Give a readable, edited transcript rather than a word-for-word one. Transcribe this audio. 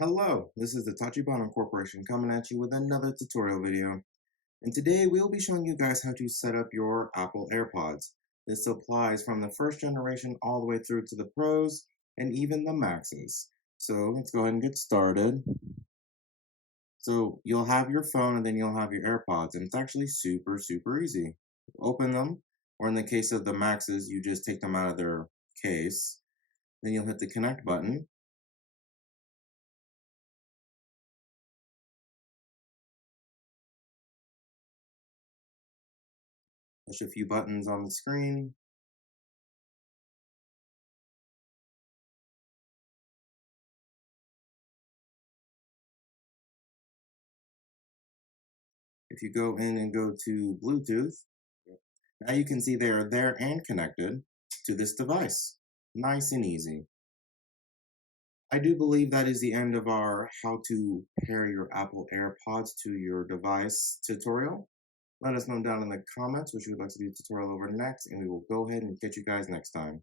Hello, this is the Tachibana Corporation coming at you with another tutorial video. And today we'll be showing you guys how to set up your Apple AirPods. This applies from the first generation all the way through to the Pros and even the Maxes. So let's go ahead and get started. So you'll have your phone and then you'll have your AirPods, and it's actually super easy. Open them, or in the case of the Maxes, you just take them out of their case. Then you'll hit the connect button. Push a few buttons on the screen. If you go in and go to Bluetooth, now you can see they are there and connected to this device. Nice and easy. I do believe that is the end of our how to pair your Apple AirPods to your device tutorial. Let us know down in the comments what you would like to do a tutorial over next, and we will go ahead and catch you guys next time.